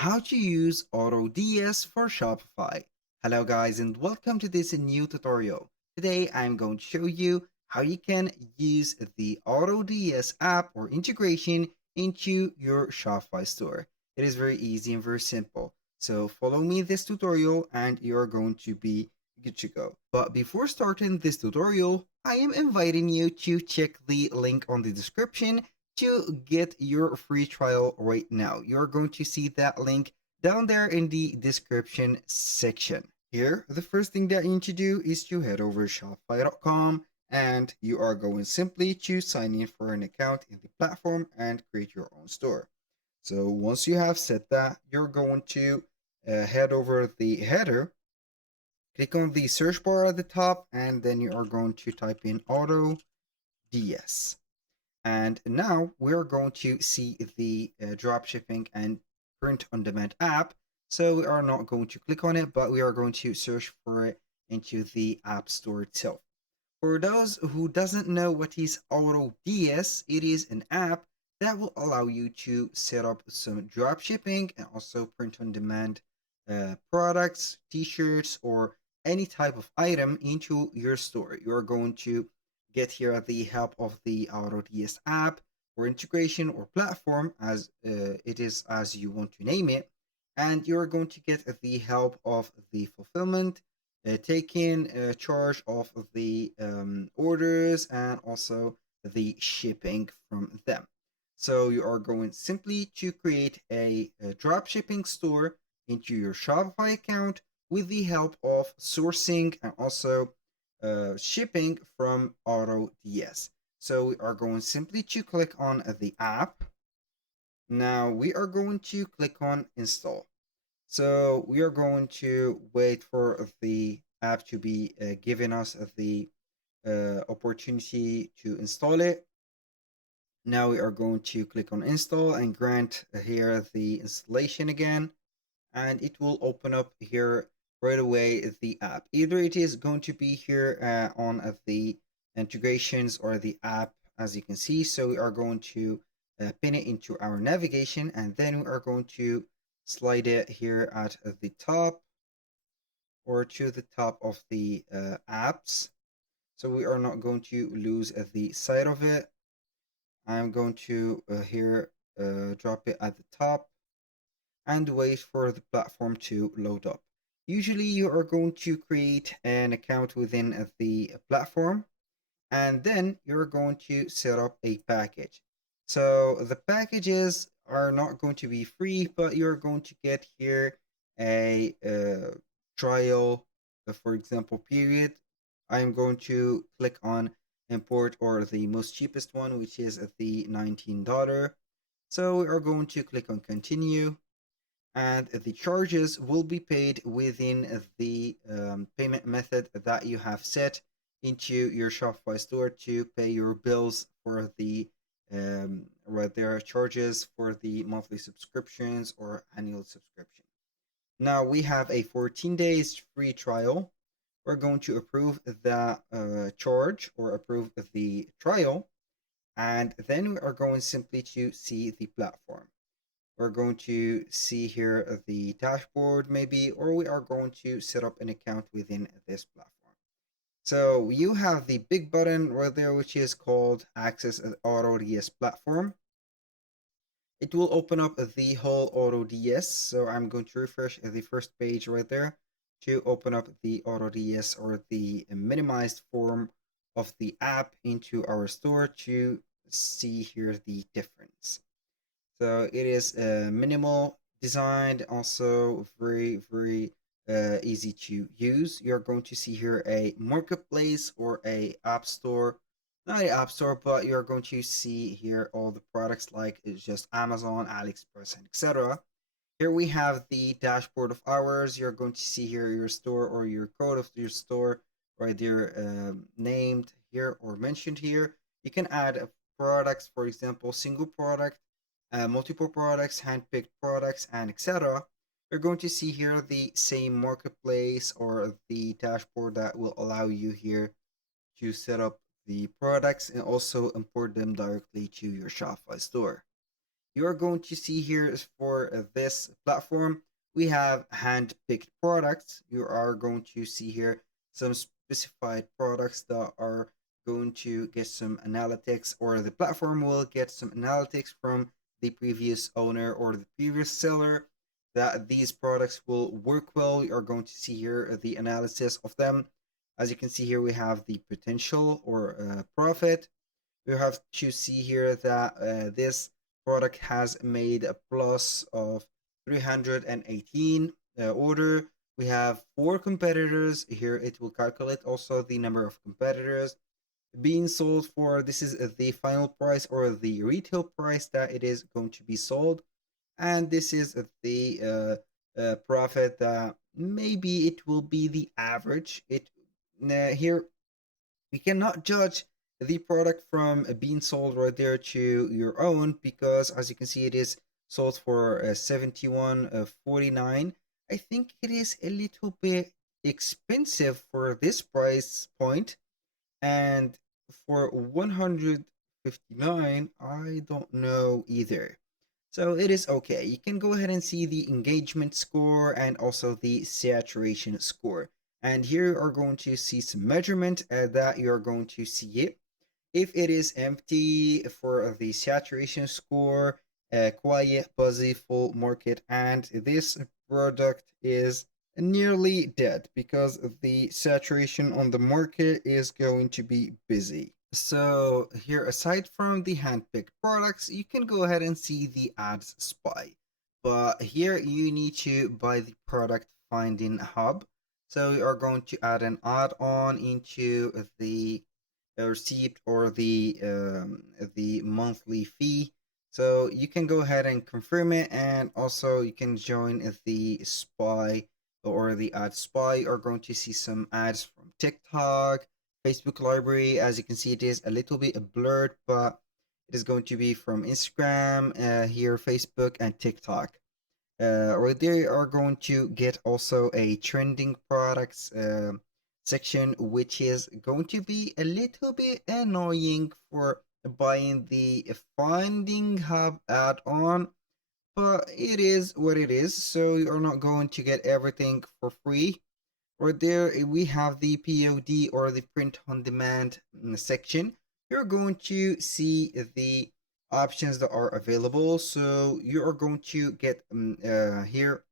How to use AutoDS for Shopify. Hello guys and welcome to this new tutorial. Today I'm going to show you how you can use the AutoDS app or integration into your Shopify store. It is very easy and very simple. So follow me in this tutorial and you're going to be good to go. But before starting this tutorial, I am inviting you to check the link on the description to get your free trial right now. You're going to see that link down there in the description section. Here, the first thing that you need to do is to head over to shopify.com and you are going simply to sign in for an account in the platform and create your own store. So once you have set that, you're going to head over the header, click on the search bar at the top, and then you are going to type in AutoDS. And now we're going to see the dropshipping and print on demand app. So we are not going to click on it, but we are going to search for it into the app store itself. For those who doesn't know what is AutoDS, it is an app that will allow you to set up some dropshipping and also print on demand products, t-shirts, or any type of item into your store. You're going to get here the help of the AutoDS app or integration or platform as it is as you want to name it. And you're going to get the help of the fulfillment, taking charge of the orders and also the shipping from them. So you are going simply to create a drop shipping store into your Shopify account with the help of sourcing and also shipping from AutoDS. So we are going simply to click on the app. Now we are going to click on install. So we are going to wait for the app to be giving us the opportunity to install it. Now we are going to click on install and grant here the installation again, and it will open up here right away the app. Either it is going to be here on the integrations or the app, as you can see. So we are going to pin it into our navigation, and then we are going to slide it here at the top or to the top of the apps. So we are not going to lose the side of it. I'm going to here drop it at the top and wait for the platform to load up. Usually you are going to create an account within the platform and then you're going to set up a package. So the packages are not going to be free, but you're going to get here a trial, for example, period. I'm going to click on import or the most cheapest one, which is the $19. So we are going to click on continue, and the charges will be paid within the payment method that you have set into your Shopify store to pay your bills for the right there charges for the monthly subscriptions or annual subscription. Now we have a 14 days free trial. We're going to approve the charge or approve the trial, and then we are going simply to see the platform. We're going to see here the dashboard maybe, or we are going to set up an account within this platform. So you have the big button right there, which is called Access AutoDS platform. It will open up the whole AutoDS. So I'm going to refresh the first page right there to open up the AutoDS or the minimized form of the app into our store to see here the difference. So it is minimal designed, also very easy to use. You're going to see here a marketplace or a app store, not an app store, but you're going to see here all the products like it's just Amazon, AliExpress, and etc. Here we have the dashboard of ours. You're going to see here your store or your code of your store right there, named here or mentioned here. You can add products, for example, single product, multiple products, hand-picked products, and etc. You're going to see here the same marketplace or the dashboard that will allow you here to set up the products and also import them directly to your Shopify store. you're going to see here for this platform, we have hand-picked products. You are going to see here some specified products that are going to get some analytics, or the platform will get some analytics from the previous owner or the previous seller that these products will work well. You are going to see here the analysis of them. As you can see here, we have the potential or profit. We have to see here that this product has made a plus of 318 order. We have 4 competitors here. It will calculate also the number of competitors being sold for. This is the final price or the retail price that it is going to be sold, and this is the profit that maybe it will be the average. It here we cannot judge the product from being sold right there to your own, because as you can see, it is sold for 71.49. I think it is a little bit expensive for this price point, and for 159, I don't know either. So it is okay. You can go ahead and see the engagement score and also the saturation score. And here you are going to see some measurement that you're going to see it. If it is empty for the saturation score, quiet, buzzy, full market, and this product is nearly dead because the saturation on the market is going to be busy. So here, aside from the handpicked products, you can go ahead and see the ads spy. But here you need to buy the product finding hub. So you are going to add an add-on into the receipt or the monthly fee. So you can go ahead and confirm it, and also you can join the spy or the ad spy. You are going to see some ads from TikTok, Facebook library. As you can see, it is a little bit blurred, but it is going to be from Instagram, here, Facebook, and TikTok. Right there, you are going to get also a trending products section, which is going to be a little bit annoying for buying the Finding Hub add-on, but it is what it is. So you are not going to get everything for free. Right there, we have the POD or the print on demand section. You're going to see the options that are available. So you are going to get here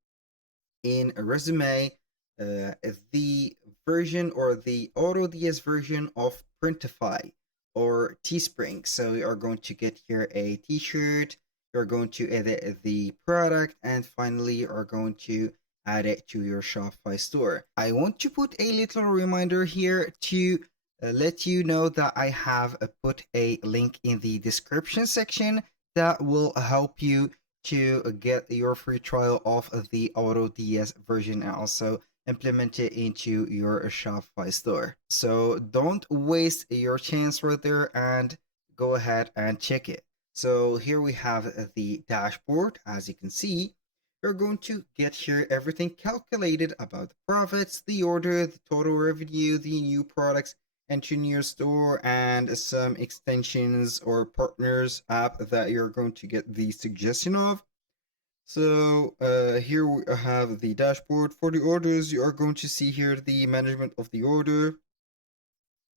in a resume the version or the AutoDS version of Printify or Teespring. So you are going to get here a t-shirt, you're going to edit the product, and finally you are going to add it to your Shopify store. I want to put a little reminder here to let you know that I have put a link in the description section that will help you to get your free trial of the AutoDS version and also implement it into your Shopify store. So don't waste your chance right there and go ahead and check it. So here we have the dashboard. As you can see, you're going to get here everything calculated about the profits, the order, the total revenue, the new products entering your store, and some extensions or partners app that you're going to get the suggestion of. So here we have the dashboard for the orders. You are going to see here the management of the order,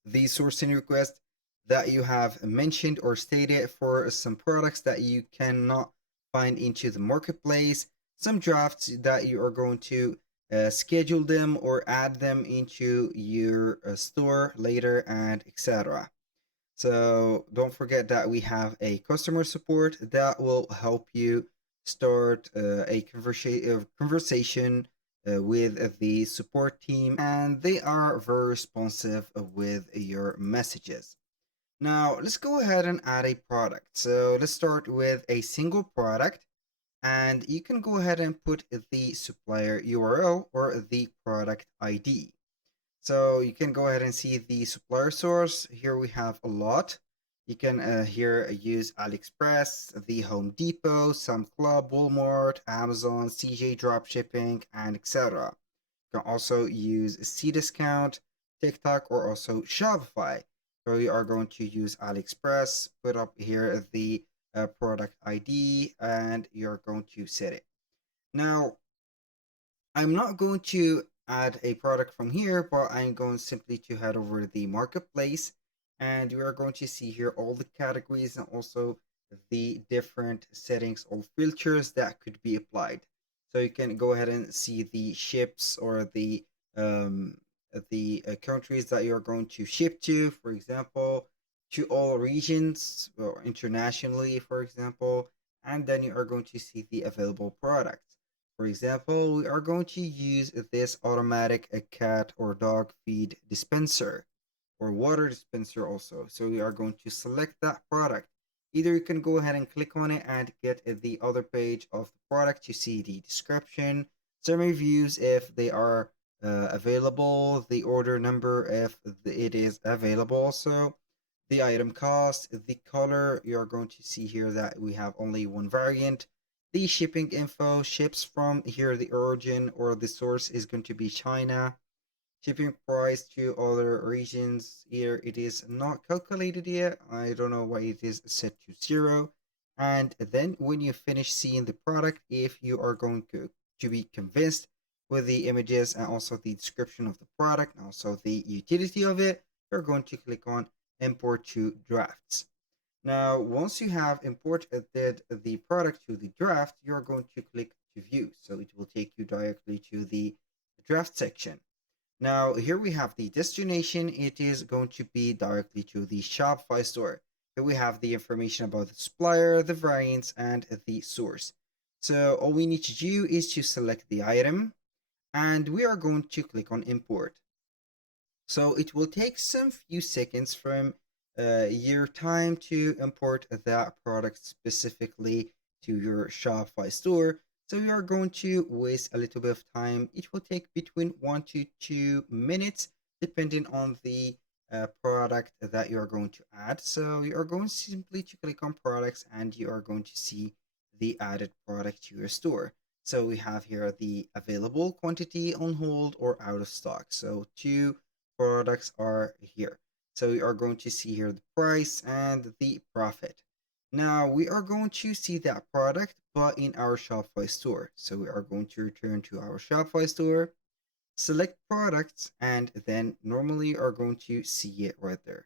the sourcing request that you have mentioned or stated for some products that you cannot find into the marketplace, some drafts that you are going to schedule them or add them into your store later, and etc. So don't forget that we have a customer support that will help you start a conversation with the support team, and they are very responsive with your messages. Now, let's go ahead and add a product. So let's start with a single product, and you can go ahead and put the supplier URL or the product ID. So you can go ahead and see the supplier source. Here we have a lot. You can here use AliExpress, the Home Depot, some Club, Walmart, Amazon, CJ Dropshipping, and etc. You can also use Cdiscount, TikTok, or also Shopify. So we are going to use AliExpress, put up here the product ID, and you're going to set it. Now, I'm not going to add a product from here, but I'm going simply to head over to the marketplace, and we are going to see here all the categories and also the different settings or filters that could be applied. So you can go ahead and see the ships or um, the countries that you're going to ship to, for example, to all regions or internationally, for example, and then you are going to see the available products. For example, we are going to use this automatic cat or dog feed dispenser or water dispenser also. So we are going to select that product. Either you can go ahead and click on it and get the other page of the product. You see the description, some reviews if they are available, the order number if it is available also, the item cost, the color. You're going to see here that we have only one variant. The shipping info, ships from here, the origin or the source is going to be China. Shipping price to other regions, here it is not calculated yet. I don't know why it is set to 0. And then when you finish seeing the product, if you are going to be convinced with the images and also the description of the product and also the utility of it, you're going to click on import to drafts. Now, once you have imported the product to the draft, you're going to click to view. So it will take you directly to the draft section. Now, here we have the destination. It is going to be directly to the Shopify store. Here we have the information about the supplier, the variants, and the source. So all we need to do is to select the item, and we are going to click on import. So it will take some few seconds from your time to import that product specifically to your Shopify store. So you are going to waste a little bit of time. It will take between 1 to 2 minutes depending on the product that you are going to add. So you are going simply to click on products and you are going to see the added product to your store. So we have here the available quantity, on hold, or out of stock. So two products are here. So we are going to see here the price and the profit. Now we are going to see that product, but in our Shopify store. So we are going to return to our Shopify store, select products, and then normally are going to see it right there.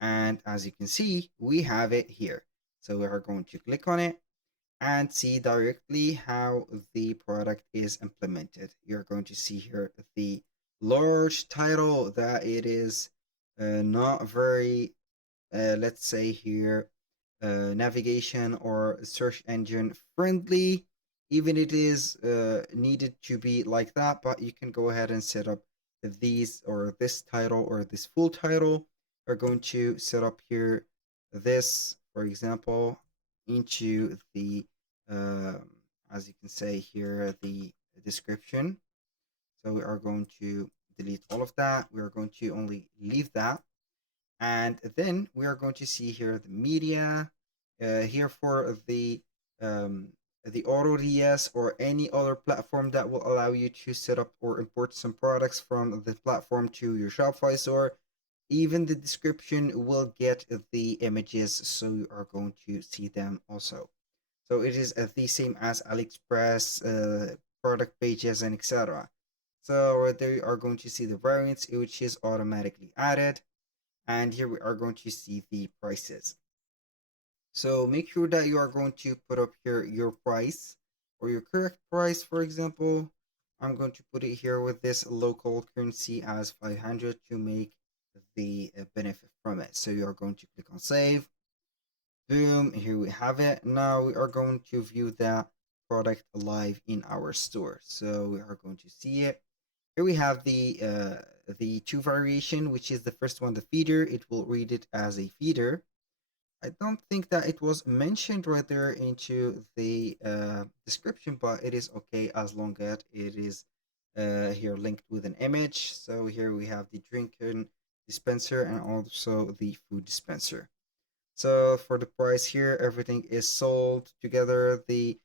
And as you can see, we have it here. So we are going to click on it and see directly how the product is implemented. You're going to see here the large title that it is not very, let's say here, navigation or search engine friendly. Even it is needed to be like that, but you can go ahead and set up these or this title or this full title. We're going to set up here this, for example, into the, uh, as you can say here, the description. So we are going to delete all of that. We are going to only leave that. And then we are going to see here the media, here for um, the AutoDS or any other platform that will allow you to set up or import some products from the platform to your Shopify store. Even the description will get the images, so you are going to see them also. So it is the same as AliExpress, product pages, and etc. So right there you are going to see the variants, which is automatically added. And here we are going to see the prices. So make sure that you are going to put up here your price or your correct price. For example, I'm going to put it here with this local currency as 500 to make the benefit from it. So you are going to click on save. Boom, here we have it. Now we are going to view that product live in our store. So we are going to see it. Here we have the two variation, which is the first one, the feeder. It will read it as a feeder. I don't think that it was mentioned right there into the description, but it is okay as long as it is here linked with an image. So here we have the drinking dispenser and also the food dispenser. So for the price here, everything is sold together. The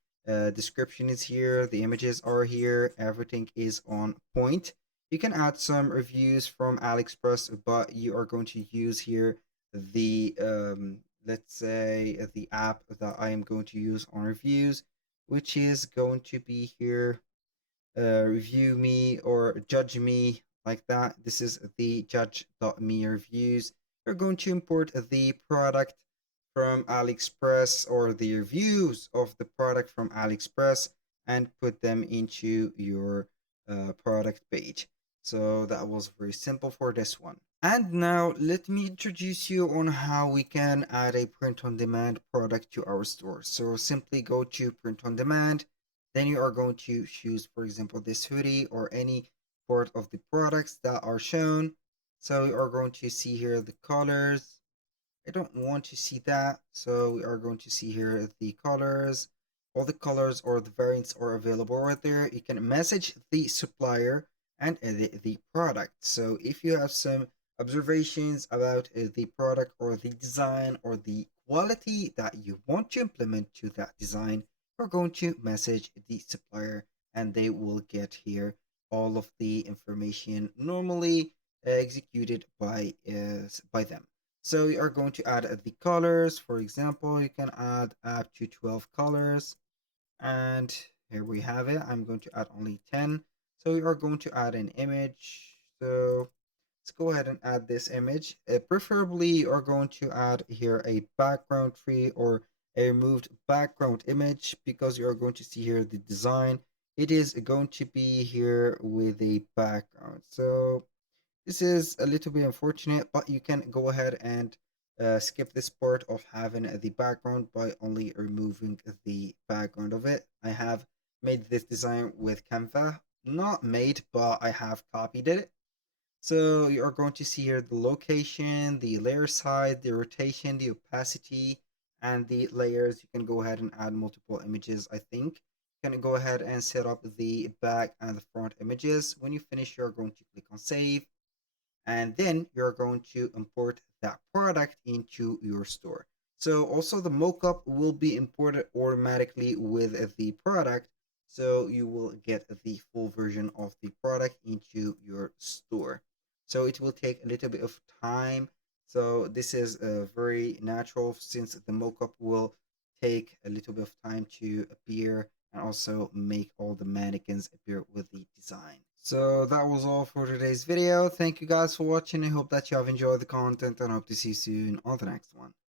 description is here. The images are here. Everything is on point. You can add some reviews from AliExpress, but you are going to use here the let's say the app that I am going to use on reviews, which is going to be here, review me or judge me, like that. This is the judge.me reviews. You're going to import the product from AliExpress or the reviews of the product from AliExpress and put them into your product page. So that was very simple for this one. And now let me introduce you on how we can add a print on demand product to our store. So simply go to print on demand. Then you are going to choose, for example, this hoodie or any part of the products that are shown. So you are going to see here the colors. I don't want to see that. So we are going to see here the colors. All the colors or the variants are available right there. You can message the supplier and edit the product. So if you have some observations about the product or the design or the quality that you want to implement to that design, you're going to message the supplier and they will get here all of the information normally executed by them. So we are going to add the colors. For example, you can add up to 12 colors. And here we have it. I'm going to add only 10. So we are going to add an image. So let's go ahead and add this image. Preferably, you are going to add here a background tree or a removed background image because you are going to see here the design. It is going to be here with a background. So this is a little bit unfortunate, but you can go ahead and skip this part of having the background by only removing the background of it. I have made this design with Canva. Not made, but I have copied it. So you are going to see here the location, the layer size, the rotation, the opacity, and the layers. You can go ahead and add multiple images, I think. You can go ahead and set up the back and the front images. When you finish, you're going to click on save, and then you're going to import that product into your store. So also the mockup will be imported automatically with the product, so you will get the full version of the product into your store. So it will take a little bit of time. So this is very natural since the mockup will take a little bit of time to appear and also make all the mannequins appear with the design. So that was all for today's video. Thank you guys for watching. I hope that you have enjoyed the content and hope to see you soon on the next one.